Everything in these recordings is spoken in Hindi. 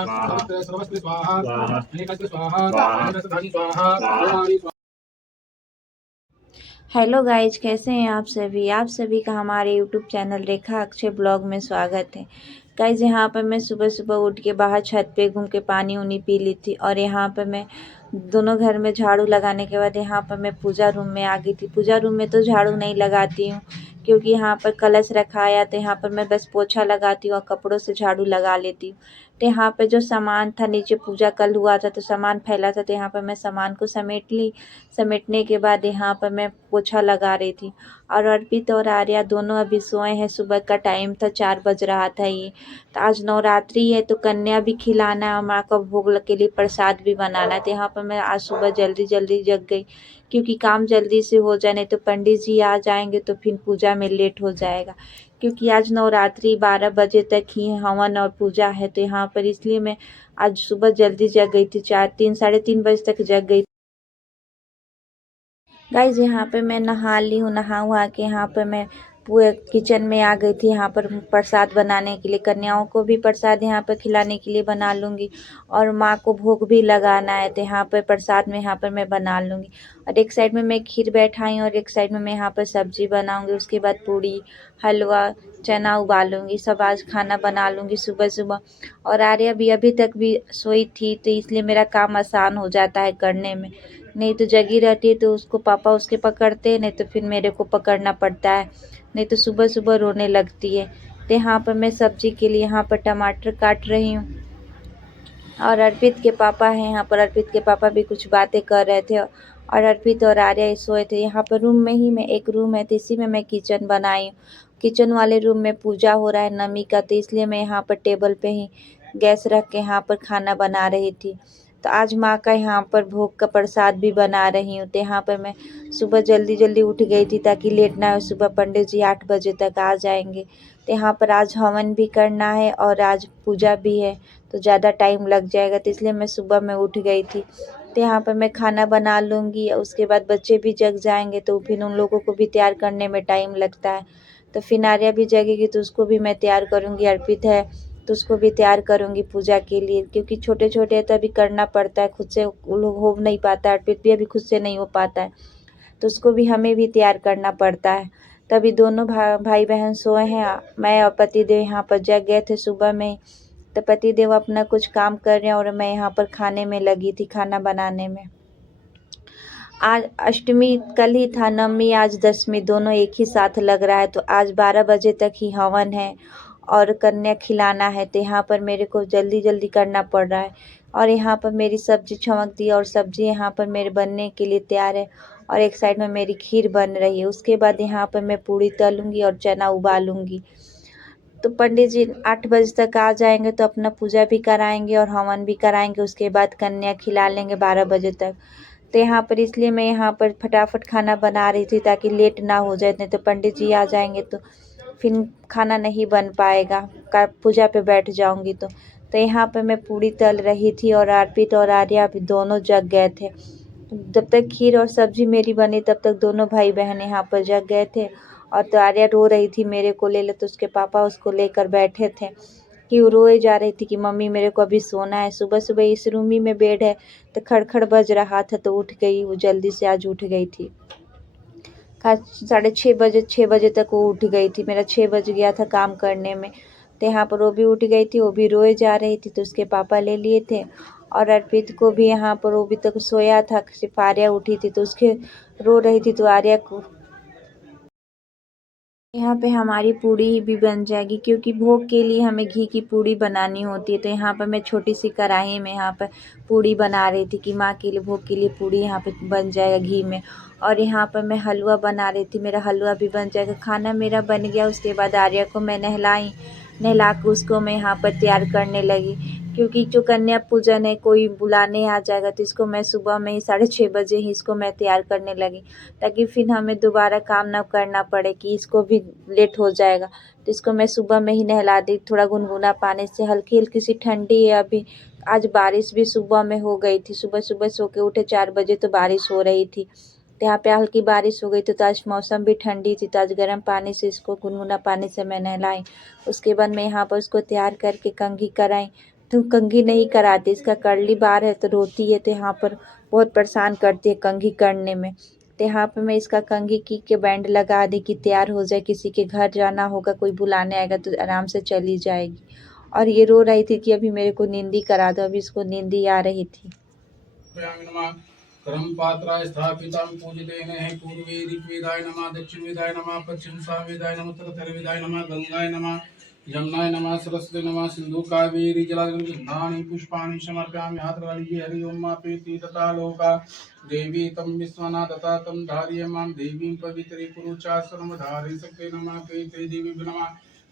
स्वाहा पवित्र सर्वस्त्र स्वाहा स्वाहा अनेकस्त्र स्वाहा स्वाहा अनेकस्त्र स्वाहा स्वाहा। ओम स्वाहा। हेलो गाइज, कैसे हैं आप सभी का हमारे यूट्यूब चैनल रेखा अक्षय ब्लॉग में स्वागत है। गाइज, यहाँ पर मैं सुबह सुबह उठ के बाहर छत पे घूम के पानी उनी पी ली थी और यहाँ पर मैं दोनों घर में झाड़ू लगाने के बाद यहाँ पर मैं पूजा रूम में आ गई थी। पूजा रूम में तो झाड़ू नहीं लगाती हूँ क्योंकि यहाँ पर कलश रखा आया तो यहाँ पर मैं बस पोछा लगाती हूँ और कपड़ों से झाड़ू लगा लेती हूँ। तो यहाँ पे जो सामान था, नीचे पूजा कल हुआ था तो सामान फैला था, तो यहाँ पर मैं सामान को समेट ली। समेटने के बाद यहाँ पर मैं पोछा लगा रही थी और अर्पित और आर्या दोनों अभी सोए हैं। सुबह का टाइम था, 4 बज रहा था ये। तो आज नवरात्रि है तो कन्या भी खिलाना है और माँ को भोग के लिए प्रसाद भी बनाना है। तो यहाँ पर मैं आज सुबह जल्दी जल्दी जग गई क्योंकि काम जल्दी से हो जाए, नहीं तो पंडित जी आ जाएंगे तो फिर पूजा में लेट हो जाएगा। क्योंकि आज नवरात्रि 12 बजे तक ही हवन और पूजा है, तो यहाँ पर इसलिए मैं आज सुबह जल्दी जग गई थी। 3 साढ़े 3 बजे तक जग गई। गाइज, यहाँ पे मैं नहा ली हूँ। नहा वहा के यहाँ पर मैं पूरे किचन में आ गई थी। यहाँ पर प्रसाद बनाने के लिए, कन्याओं को भी प्रसाद यहाँ पर खिलाने के लिए बना लूँगी और माँ को भोग भी लगाना है तो यहाँ पर प्रसाद में यहाँ पर मैं बना लूँगी। और एक साइड में मैं खीर बैठाई और एक साइड में मैं यहाँ पर सब्जी बनाऊँगी। उसके बाद पूड़ी, हलवा, चना उबालूँगी। सब आज खाना बना लूँगी सुबह सुबह। और आर्या भी अभी तक भी सोई थी तो इसलिए मेरा काम आसान हो जाता है करने में। नहीं तो जगी रहती है तो उसको पापा उसके पकड़ते हैं, नहीं तो फिर मेरे को पकड़ना पड़ता है, नहीं तो सुबह सुबह रोने लगती है। तो यहाँ पर मैं सब्जी के लिए यहाँ पर टमाटर काट रही हूँ और अर्पित के पापा हैं यहाँ पर। अर्पित के पापा भी कुछ बातें कर रहे थे और अर्पित और आर्या सोए थे। यहाँ पर रूम में ही मैं, एक रूम है तो इसी में मैं किचन बनाई हूँ। किचन वाले रूम में पूजा हो रहा है नमी का, तो इसलिए मैं यहाँ पर टेबल पे ही गैस रख के यहाँ पर खाना बना रही थी। तो आज माँ का यहाँ पर भोग का प्रसाद भी बना रही हूँ। तो यहाँ पर मैं सुबह जल्दी जल्दी उठ गई थी ताकि लेट ना हो। सुबह पंडित जी 8 बजे तक आ जाएंगे। तो यहाँ पर आज हवन भी करना है और आज पूजा भी है तो ज़्यादा टाइम लग जाएगा, तो इसलिए मैं सुबह में उठ गई थी। तो यहाँ पर मैं खाना बना लूँगी। उसके बाद बच्चे भी जग जाएंगे तो फिर उन लोगों को भी तैयार करने में टाइम लगता है। तो फिर आर्या भी जगेगी तो उसको भी मैं तैयार करूँगी। अर्पित है तो उसको भी तैयार करूँगी पूजा के लिए, क्योंकि छोटे छोटे है तभी करना पड़ता है, खुद से वो लोग हो नहीं पाता है। अर्पित भी अभी खुद से नहीं हो पाता है तो उसको भी, हमें भी तैयार करना पड़ता है। तभी दोनों भाई बहन सोए हैं। मैं और पतिदेव यहाँ पर जग गए थे सुबह में। तो पतिदेव अपना कुछ काम कर रहे हैं और मैं यहाँ पर खाने में लगी थी, खाना बनाने में। आज अष्टमी कल ही था, नवमी आज दशमी, दोनों एक ही साथ लग रहा है। तो आज 12 बजे तक ही हवन है और कन्या खिलाना है, तो यहाँ पर मेरे को जल्दी जल्दी करना पड़ रहा है। और यहाँ पर मेरी सब्जी छमक दी और सब्जी यहाँ पर मेरे बनने के लिए तैयार है और एक साइड में मेरी खीर बन रही है। उसके बाद यहाँ पर मैं पूड़ी तलूँगी और चना उबालूँगी। तो पंडित जी 8 बजे तक आ जाएंगे तो अपना पूजा भी कराएंगे और हवन भी कराएंगे। उसके बाद कन्या खिला लेंगे 12 बजे तक। तो यहाँ पर इसलिए मैं यहाँ पर फटाफट खाना बना रही थी ताकि लेट ना हो जाए, नहीं तो पंडित जी आ जाएंगे तो फिर खाना नहीं बन पाएगा, का पूजा पे बैठ जाऊंगी तो यहाँ पर मैं पूड़ी तल रही थी और अर्पित और आर्या भी दोनों जग गए थे। जब तक खीर और सब्जी मेरी बनी तब तक दोनों भाई बहन यहाँ पर जग गए थे। और तो आर्या रो रही थी मेरे को ले ले, तो उसके पापा उसको लेकर बैठे थे कि वो रोए जा रही थी कि मम्मी मेरे को अभी सोना है। सुबह सुबह इस रूम ही में बेड है तो खड़खड़ बज रहा था तो उठ गई वो, जल्दी से आज उठ गई थी। 6:30 बजे तक वो उठ गई थी। मेरा 6 बज गया था काम करने में। तो यहाँ पर वो भी उठ गई थी, वो भी रोए जा रही थी तो उसके पापा ले लिए थे। और अर्पित को भी यहाँ पर, वो भी तक सोया था, सिर्फ आर्या उठी थी तो उसके रो रही थी तो आर्या को। यहाँ पे हमारी पूड़ी भी बन जाएगी क्योंकि भोग के लिए हमें घी की पूड़ी बनानी होती है। तो यहाँ पर मैं छोटी सी कढ़ाई में यहाँ पर पूड़ी बना रही थी कि माँ के लिए, भोग के लिए पूड़ी यहाँ पे बन जाएगा घी में। और यहाँ पर मैं हलवा बना रही थी, मेरा हलवा भी बन जाएगा। खाना मेरा बन गया। उसके बाद आर्या को मैं नहला के उसको मैं यहाँ पर तैयार करने लगी क्योंकि जो कन्या पूजन है, कोई बुलाने आ जाएगा तो इसको मैं सुबह में ही 6:30 बजे ही इसको मैं तैयार करने लगी ताकि फिर हमें दोबारा काम ना करना पड़े कि इसको भी लेट हो जाएगा। तो इसको मैं सुबह में ही नहला दी, थोड़ा गुनगुना पानी से। हल्की हल्की सी ठंडी है अभी। आज बारिश भी सुबह में हो गई थी, सुबह सुबह सो के उठे 4 बजे तो बारिश हो रही थी। तो यहाँ पे हल्की बारिश हो गई तो आज मौसम भी ठंडी थी, तो आज गर्म पानी से इसको, गुनगुना पानी से मैं नहलाई। उसके बाद मैं यहाँ पर उसको तैयार करके कंघी कराई। तो कंघी नहीं कराती, इसका कर्ली बार है तो रोती है, तो यहाँ पर बहुत परेशान करती है कंघी करने में। तो यहाँ पे मैं इसका कंघी की के बैंड लगा दी कि तैयार हो जाए, किसी के घर जाना होगा, कोई बुलाने आएगा तो आराम से चली जाएगी। और ये रो रही थी कि अभी मेरे को नींदी करा दो, अभी इसको नींदी आ रही थी। करम पात्राय स्थापितं पूजितेन है पूर्वे ऋग्वेदाय नमः दक्षिण वेदाय नमः पश्चिम सामवेदाय नमः उत्तर वेदाय नमः गंगाय नमः यमुनाय नमः सरस्वती नमः सिंधु कावेरी जलागंधानि पुष्पाणि समर्पयामि। हाथ लगा लीजिए। हरि ओम मापेति तथा लोका देवी तम विश्वनाथ तथा तम धार्यमां देवीं पवित्री पुरुषासनम धारि सकते नमः पेते देवी नमः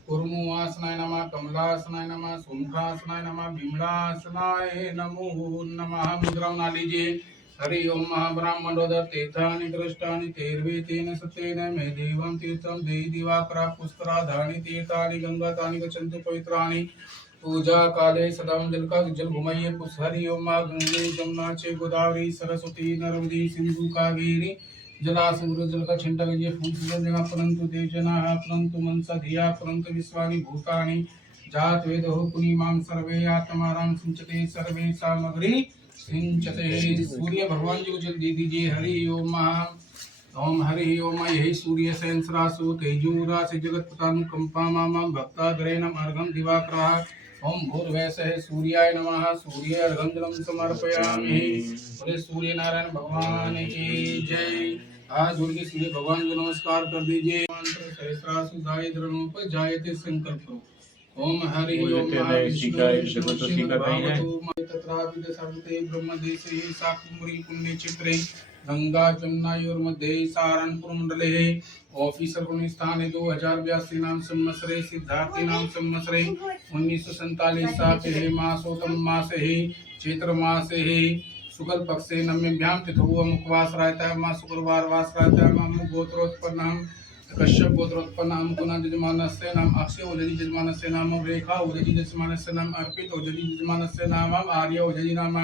कुर्मुवासनाय नमः कमलासनाय नमः सुमुखासनाय नमः भीमलासनाय नमो नमः। मुद्रा बना लीजिए। हरि ओम महाब्राह्मणोदर तीर्थानि दृष्टानि तेर्वेतेन सत्येन मे देवं तीर्थं देहि दिवाकरा पुष्कराधानि तीर्थानि गंगातानि गच्छन्तु पवित्राणि। पूजा काले सदा जल घुमाइए पुष्प। हरि ओम गंगे जमुना च गोदावरी सरस्वती नर्मदी सिंधु कावेरी जलासमुद्र जल का छिंटा लीजिए। फूल जगह परंतु देवजना परंतु मनसा धिया परंतु विश्वानि भूतानि जात वेद हो पुनीमां सर्वे आत्माराम सिंचते सर्वे सामग्री सिंचते। सूर्य भगवान जी को जल दे दीजिए। हरि ओम ओम हरि ओम यही सूर्य सहस्रासु तेजूरा से जगत पतानुकंपा मामा भक्ता ग्रहणम अर्घम दिवाकरा। ओम भूर्भुवस्सुः सूर्याय नमः। सूर्य अर्घं जलं समर्पयामि। बोले सूर्य नारायण भगवान की जय। हाथ जोड़ के सूर्य भगवान को नमस्कार कर दीजिए। मंत्र सहस्रासु गाय द्रवोप जायते संकल्पो। ओम हरि ओम तत्रापित सर्वते ब्रह्मदेशे शाकुम्भरी पुण्यक्षेत्रे गंगा जमुनायोर्मध्ये सहारनपुर मंडले ऑफिसर स्थान 2082 नाम संवत्सरे सिद्धार्थी नाम संवत्सरे 1947 सात मासोत्तम मास है चैत्र मास है शुक्ल पक्षे नम्यभ्याम तिथो मुखवास रहता है माँ शुक्रवार वास रहता है माँ गोत्रोत्पन्न कश्यप गोत्रोत्पन्न गुना यजमानस्य नाम अक्षय ओजरी यजमानस्य नाम रेखा ओजरी यजमानस्य नाम अर्पित ओजरी यजमानस्य नाम आर्य ओजरी नाम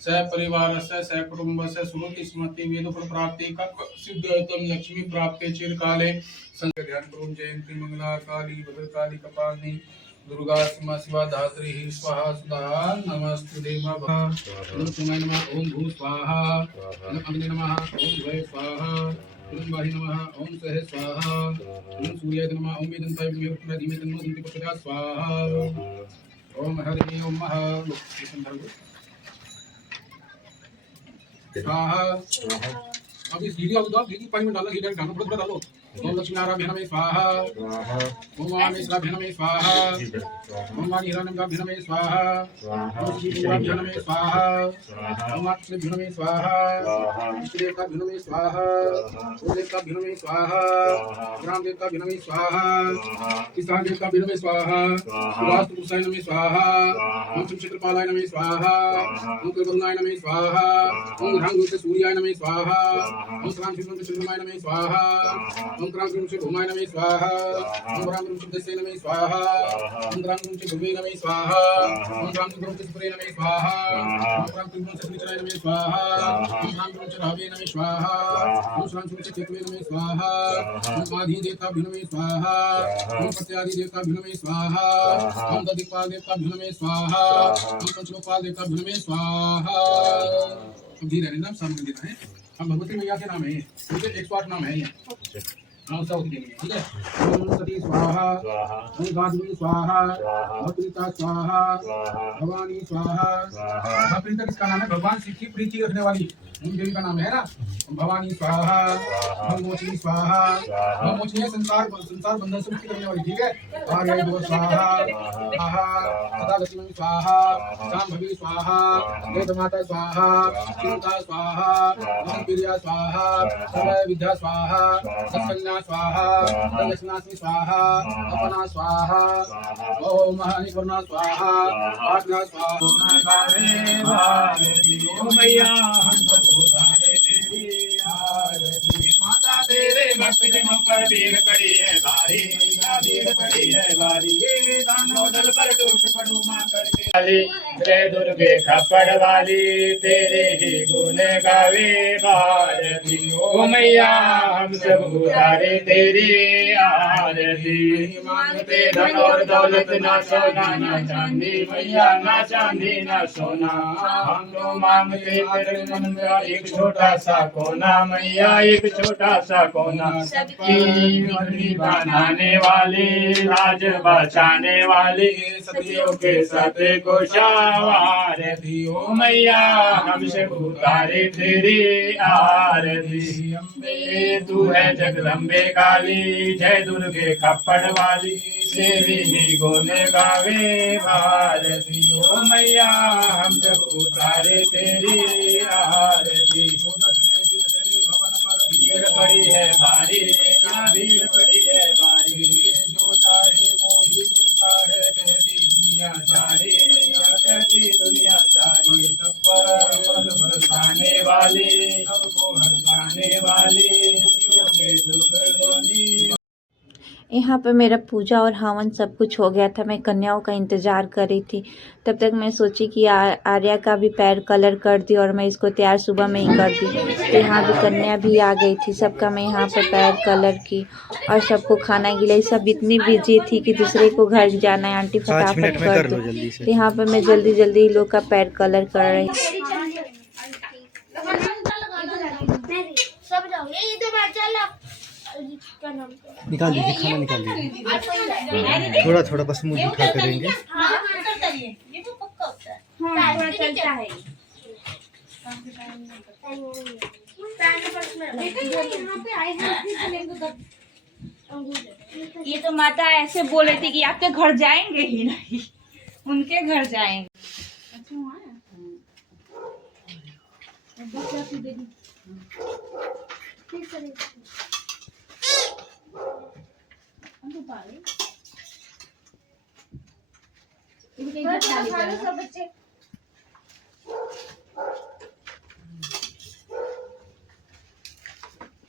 स परिवार स कुटुंब से सुरुति स्मृति वेदोपन प्राप्ति का सिद्ध्यर्थम लक्ष्मी प्राप्ति चिरकाले संग ध्यान करुण जयंती मंगला काली भद्रकाली कपालिनी दुर्गा सिंह शिवा धात्री स्वाहा सुधा नमस्तुते नमः। ओम भू स्वाहा अग्नि नमः। ओम भय स्वाहा ओम वाहि नमः। ओम सह स्वाहा ओम सूर्याय नमः। ओम वेदन्ताय विष्णुवे धीमहि तन्नो दन्ति प्रचोदयात् स्वाहा। ओम हरि ओम स्वाहा। अब इस घी को घी पानी में डालना, घी डालना, थोड़ा डालो। ओम लक्ष्मी नारायण में स्वाहा। ओम वाणेश्वराभ्याम में स्वाहा। ओम वाणीहिरण्यभ्याम में स्वाहा। ओम श्रीभुवाभ्याम में स्वाहा। ओम अक्षयभ्याम में स्वाहा। इष्टदेवताभ्याम में स्वाहा। ओम देवताभ्याम में स्वाहा। ग्राम देवताभ्याम में स्वाहा। किसान देवताभ्याम में स्वाहा। वास्तु पुरुषाय नमः स्वाहा। ओम चंद्रपालाय नमः स्वाहा। ओम कृतगुणाय नमः स्वाहा। ओम घ्रांगुत सूर्याय नमः स्वाहा। ओम श्राम चंद्रमाय नमः स्वाहा। ओम क्राम भूमाय नमः स्वाहा। ओम राम दस्य नमः स्वाहा। ओम राम भूमे नमः स्वाहा। ओम राम सुप्रे नमः स्वाहा। ओम राम त्रिभुवनचराय नमः स्वाहा। ओम राम रावे नमः स्वाहा। ओम राम चेतवे नमः स्वाहा। ओम आदि देवता नमः स्वाहा। ओम प्रत्यादि देवता नमः स्वाहा। ओम दधिपाल देवता नमः स्वाहा। ओम पंचलोकपाल देवता नमः स्वाहा। अब धीरे नाम सामने देना है। हम भगवती मैया के नाम है, उनके 108 नाम है। नाम सब ठीक है। ओम सती स्वाहा। ओम गांधी स्वाहा। भद्रिता स्वाहा। भवानी स्वाहा। भद्रिता किसका नाम है? भगवान शिव की प्रीति रखने वाली उन देवी का नाम है ना। भवानी स्वाहा। मोचनी स्वाहा। मोचनी संसार बंधन से मुक्ति करने वाली, ठीक है। आर्य दो स्वाहा। सदा लक्ष्मी स्वाहा। शांभवी स्वाहा। वेद माता स्वाहा। चिंता स्वाहा। प्रिया स्वाहा। सर्व विद्या स्वाहा। दक्षिणा स्वाहा। दक्षिणास्मि स्वाहा। अपना स्वाहा। ओम महानिपुर्णा स्वाहा। आज्ञा स्वाहा। माता तेरे भक्त जनों पर भीड़ पड़ी है भारी, भीड़ पड़ी है भारी। दानों दल पर टूट पड़ू मां करके जय दुर्गे खप्पड़ वाली तेरे ही गुण गावे भारती। ओ मैया हम सब उतारे तेरी आरती। मांगते धन और दौलत ना सोना ना चांदी मैया, ना चांदी ना सोना। हम तो मांगते तेरे मन में एक छोटा सा कोना मैया, एक छोटा सा कोना। सबकी मर्जी बनाने वाली, लाज बचाने वाली, सतियों के सत्य को शावार थी। ओ मैया हमसे उतारे तेरी आरती। अम्बे तू है जगदम्बे काली, जय दुर्गे खप्पड़ वाली तेरी ही गुण गावे भारती। ओ मैया हम सब उतारे तेरी आरती। भीड़ पड़ी है भारी, यहाँ भीड़ पड़ी है भारी, जो चाहे वो ही मिलता है कहती दुनिया सारी, कहती दुनिया सारी। सब पर बरसाने वाली, सबको हंसाने वाली, दुख दोनी। यहाँ पे मेरा पूजा और हवन सब कुछ हो गया था। मैं कन्याओं का इंतज़ार कर रही थी। तब तक मैं सोची कि आर्या का भी पैर कलर कर दी और मैं इसको तैयार सुबह में ही कर दी। तो यहाँ भी कन्या भी आ गई थी। सबका मैं यहाँ पे पैर कलर की और सबको खाना खिलाई। सब इतनी बिजी थी कि दूसरे को घर जाना है, आंटी फटाफट कर दो। तो यहाँ पे मैं जल्दी जल्दी लोग का पैर कलर कर रही निकाल दीजिए, खाना निकाल दीजिए। थोड़ा थोड़ा बस मुंह उठा करेंगे। ये तो माता ऐसे बोल रही थी कि आपके घर जाएंगे ही नहीं, उनके घर जाएंगे।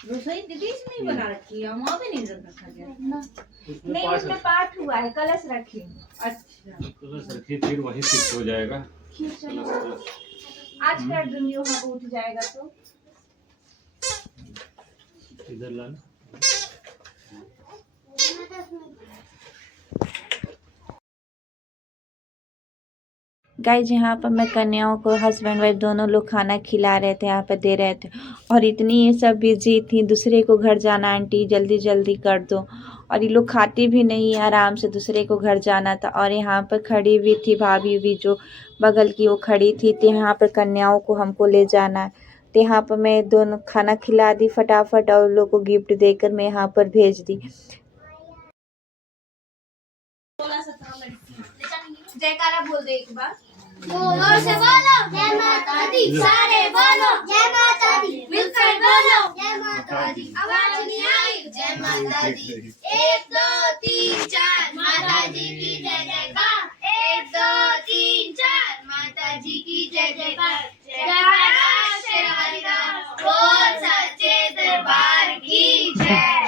रसोई दीदी इसमें ही बना रखी है, वहाँ पे नहीं रखा गया नहीं, उसमें पाठ हुआ है, कलश रखी। अच्छा कलश रखी, फिर वहीं शिफ्ट हो जाएगा। आज कर दूंगी, वहाँ पे उठ जाएगा तो इधर लाना। गाइज यहाँ पर मैं कन्याओं को हस्बैंड वाइफ दोनों लोग खाना खिला रहे थे, यहाँ पर दे रहे थे। और इतनी ये सब बिजी थी, दूसरे को घर जाना, आंटी जल्दी जल्दी कर दो। और ये लोग खाती भी नहीं, आराम से दूसरे को घर जाना था। और यहाँ पर खड़ी हुई थी भाभी भी, जो बगल की वो खड़ी थी। तो यहाँ पर कन्याओं को हमको ले जाना है। तो यहाँ पर मैं दोनों खाना खिला दी फटाफट और लोग को गिफ्ट देकर मैं यहाँ पर भेज दी। जयकारा बोल दे एक बार। जोर से बोलो जय माता दी, सारे बोलो जय माता दी, मिलकर बोलो जय माता दी। आवाज नहीं आई जय माता दी। 1 2 3 4 माता जी की जय जयकार। 1 2 3 4 माता जी की जय जयकार। जय शेरवाली बोल सच्चे दरबार की जय।